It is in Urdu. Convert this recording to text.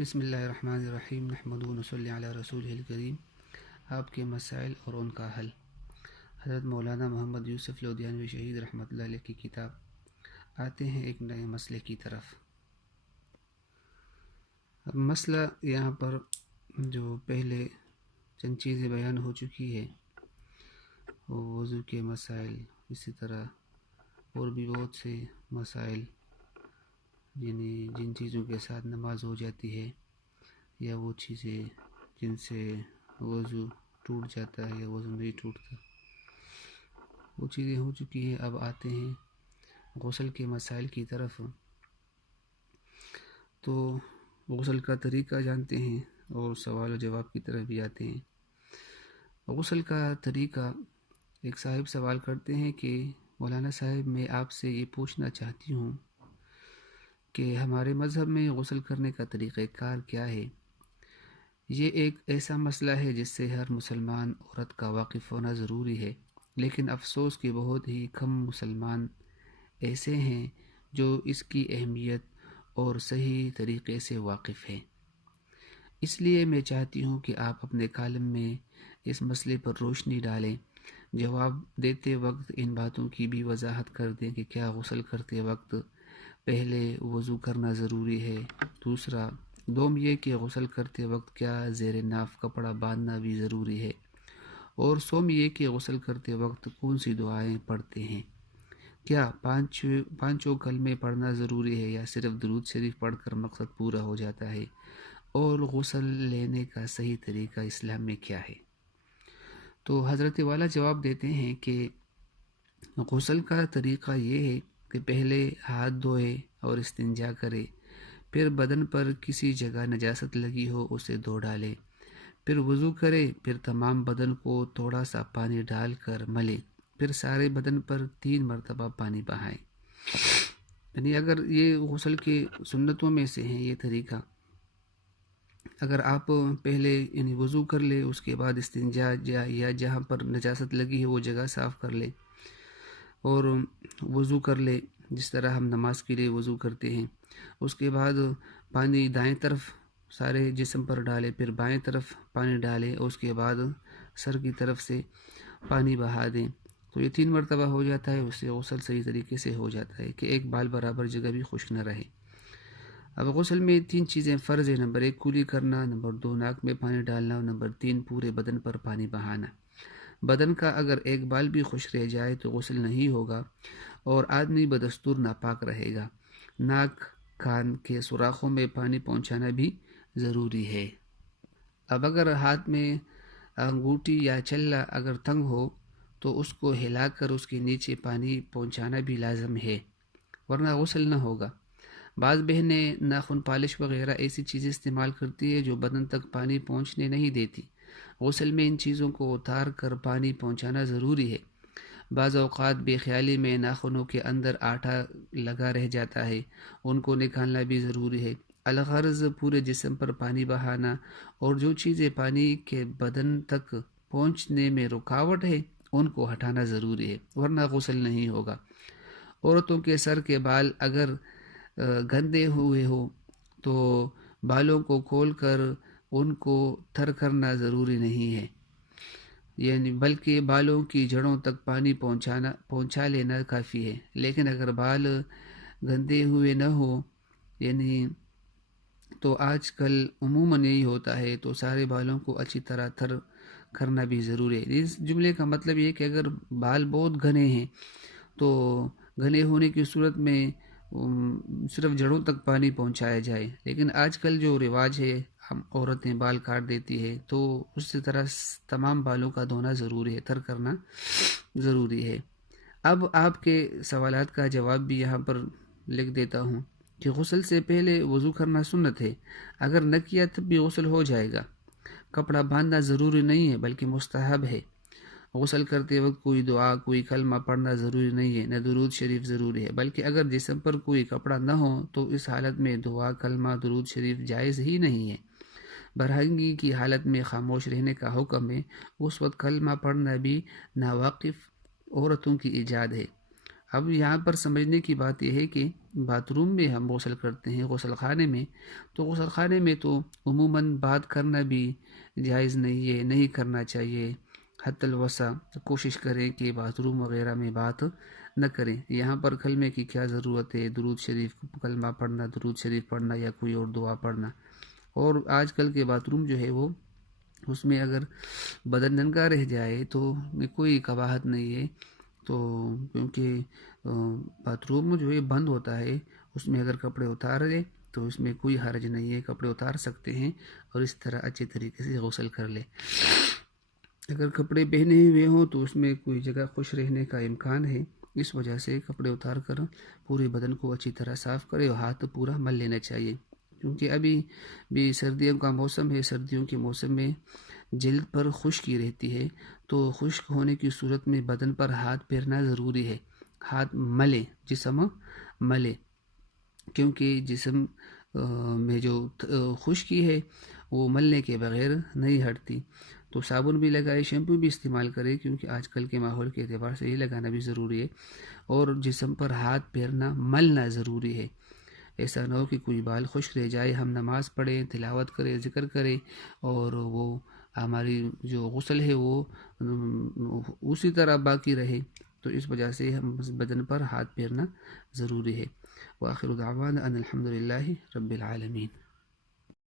بسم اللہ الرحمن الرحیم نحمدہ و نصلی علی رسولہ الکریم۔ آپ کے مسائل اور ان کا حل، حضرت مولانا محمد یوسف لودھیانوی شہید رحمۃ اللہ علیہ کی کتاب۔ آتے ہیں ایک نئے مسئلے کی طرف۔ اب مسئلہ یہاں پر جو پہلے چند چیزیں بیان ہو چکی ہے، وہ وضو کے مسائل، اسی طرح اور بھی بہت سے مسائل، یعنی جن چیزوں کے ساتھ نماز ہو جاتی ہے یا وہ چیزیں جن سے وضو ٹوٹ جاتا ہے یا وضو نہیں ٹوٹتا، وہ چیزیں ہو چکی ہیں۔ اب آتے ہیں غسل کے مسائل کی طرف۔ تو غسل کا طریقہ جانتے ہیں اور سوال و جواب کی طرف بھی آتے ہیں۔ غسل کا طریقہ، ایک صاحب سوال کرتے ہیں کہ مولانا صاحب، میں آپ سے یہ پوچھنا چاہتی ہوں کہ ہمارے مذہب میں غسل کرنے کا طریقہ کار کیا ہے؟ یہ ایک ایسا مسئلہ ہے جس سے ہر مسلمان عورت کا واقف ہونا ضروری ہے، لیکن افسوس کہ بہت ہی کم مسلمان ایسے ہیں جو اس کی اہمیت اور صحیح طریقے سے واقف ہیں۔ اس لیے میں چاہتی ہوں کہ آپ اپنے کالم میں اس مسئلے پر روشنی ڈالیں، جواب دیتے وقت ان باتوں کی بھی وضاحت کر دیں کہ کیا غسل کرتے وقت پہلے وضو کرنا ضروری ہے، دوم یہ کہ غسل کرتے وقت کیا زیر ناف کپڑا باندھنا بھی ضروری ہے، اور سوم یہ کہ غسل کرتے وقت کون سی دعائیں پڑھتے ہیں، کیا پانچوں کلمے پڑھنا ضروری ہے یا صرف درود شریف پڑھ کر مقصد پورا ہو جاتا ہے، اور غسل لینے کا صحیح طریقہ اسلام میں کیا ہے۔ تو حضرت والا جواب دیتے ہیں کہ غسل کا طریقہ یہ ہے کہ پہلے ہاتھ دھوئے اور استنجا کرے، پھر بدن پر کسی جگہ نجاست لگی ہو اسے دھو ڈالے، پھر وضو کرے، پھر تمام بدن کو تھوڑا سا پانی ڈال کر ملے، پھر سارے بدن پر 3 مرتبہ پانی بہائے۔ یعنی اگر یہ غسل کے سنتوں میں سے ہیں یہ طریقہ، اگر آپ پہلے یعنی وضو کر لے، اس کے بعد استنجا یا جہاں پر نجاست لگی ہے وہ جگہ صاف کر لے اور وضو کر لے جس طرح ہم نماز کے لیے وضو کرتے ہیں، اس کے بعد پانی دائیں طرف سارے جسم پر ڈالے، پھر بائیں طرف پانی ڈالے، اور اس کے بعد سر کی طرف سے پانی بہا دیں، تو یہ 3 مرتبہ ہو جاتا ہے۔ اس سے غسل صحیح طریقے سے ہو جاتا ہے کہ ایک بال برابر جگہ بھی خشک نہ رہے۔ اب غسل میں 3 چیزیں فرض ہیں: نمبر 1 کولی کرنا، نمبر 2 ناک میں پانی ڈالنا، اور نمبر 3 پورے بدن پر پانی بہانا۔ بدن کا اگر ایک بال بھی خشک رہ جائے تو غسل نہیں ہوگا اور آدمی بدستور ناپاک رہے گا۔ ناک کان کے سوراخوں میں پانی پہنچانا بھی ضروری ہے۔ اب اگر ہاتھ میں انگوٹھی یا چھلا اگر تنگ ہو تو اس کو ہلا کر اس کے نیچے پانی پہنچانا بھی لازم ہے، ورنہ غسل نہ ہوگا۔ بعض بہنیں ناخن پالش وغیرہ ایسی چیزیں استعمال کرتی ہے جو بدن تک پانی پہنچنے نہیں دیتی۔ غسل میں ان چیزوں کو اتار کر پانی پہنچانا ضروری ہے۔ بعض اوقات بے خیالی میں ناخنوں کے اندر آٹا لگا رہ جاتا ہے، ان کو نکالنا بھی ضروری ہے۔ الغرض پورے جسم پر پانی بہانا، اور جو چیزیں پانی کے بدن تک پہنچنے میں رکاوٹ ہے ان کو ہٹانا ضروری ہے، ورنہ غسل نہیں ہوگا۔ عورتوں کے سر کے بال اگر گندے ہوئے ہو تو بالوں کو کھول کر ان کو تھر کرنا ضروری نہیں ہے، یعنی بلکہ بالوں کی جڑوں تک پانی پہنچا لینا کافی ہے۔ لیکن اگر بال گندے ہوئے نہ ہو، یعنی تو آج کل عموماً یہی ہوتا ہے، تو سارے بالوں کو اچھی طرح تھر کرنا بھی ضروری ہے۔ اس جملے کا مطلب یہ کہ اگر بال بہت گھنے ہیں تو گھنے ہونے کی صورت میں صرف جڑوں تک پانی پہنچایا جائے، لیکن آج کل جو رواج ہے ہم عورتیں بال کاٹ دیتی ہے، تو اس طرح تمام بالوں کا دھونا ضروری ہے، تھر کرنا ضروری ہے۔ اب آپ کے سوالات کا جواب بھی یہاں پر لکھ دیتا ہوں کہ غسل سے پہلے وضو کرنا سنت ہے، اگر نہ کیا تب بھی غسل ہو جائے گا۔ کپڑا باندھنا ضروری نہیں ہے بلکہ مستحب ہے۔ غسل کرتے وقت کوئی دعا، کوئی کلمہ پڑھنا ضروری نہیں ہے، نہ درود شریف ضروری ہے، بلکہ اگر جسم پر کوئی کپڑا نہ ہو تو اس حالت میں دعا، کلمہ، درود شریف جائز ہی نہیں ہے۔ برہنگی کی حالت میں خاموش رہنے کا حکم ہے، اس وقت کلمہ پڑھنا بھی ناواقف عورتوں کی ایجاد ہے۔ اب یہاں پر سمجھنے کی بات یہ ہے کہ باتھ روم میں ہم غسل کرتے ہیں، غسل خانے میں، تو غسل خانے میں تو عموماً بات کرنا بھی جائز نہیں ہے، نہیں کرنا چاہیے۔ حتی الوسع کوشش کریں کہ باتھ روم وغیرہ میں بات نہ کریں۔ یہاں پر کلمے کی کیا ضرورت ہے، درود شریف کلمہ پڑھنا، درود شریف پڑھنا یا کوئی اور دعا پڑھنا۔ اور آج کل کے باتھ روم جو ہے وہ اس میں اگر بدن ننگا رہ جائے تو کوئی قباحت نہیں ہے، تو کیونکہ باتھ روم جو ہے بند ہوتا ہے، اس میں اگر کپڑے اتار لے تو اس میں کوئی حرج نہیں ہے، کپڑے اتار سکتے ہیں اور اس طرح اچھے طریقے سے غسل کر لے۔ اگر کپڑے پہنے ہوئے ہوں تو اس میں کوئی جگہ خشک رہنے کا امکان ہے، اس وجہ سے کپڑے اتار کر پورے بدن کو اچھی طرح صاف کرے اور ہاتھ پورا مل لینا چاہیے، کیونکہ ابھی بھی سردیوں کا موسم ہے۔ سردیوں کے موسم میں جلد پر خشکی رہتی ہے، تو خشک ہونے کی صورت میں بدن پر ہاتھ پھیرنا ضروری ہے، ہاتھ ملے، جسم ملے، کیونکہ جسم میں جو خشکی ہے وہ ملنے کے بغیر نہیں ہٹتی۔ تو صابن بھی لگائے، شیمپو بھی استعمال کرے، کیونکہ آج کل کے ماحول کے اعتبار سے یہ لگانا بھی ضروری ہے، اور جسم پر ہاتھ پھیرنا ملنا ضروری ہے۔ ایسا نہ ہو کہ کوئی بال خشک رہ جائے، ہم نماز پڑھیں، تلاوت کریں، ذکر کریں اور وہ ہماری جو غسل ہے وہ اسی طرح باقی رہے، تو اس وجہ سے ہم بدن پر ہاتھ پھیرنا ضروری ہے۔ وآخر دعوانا ان الحمد للہ رب العالمین۔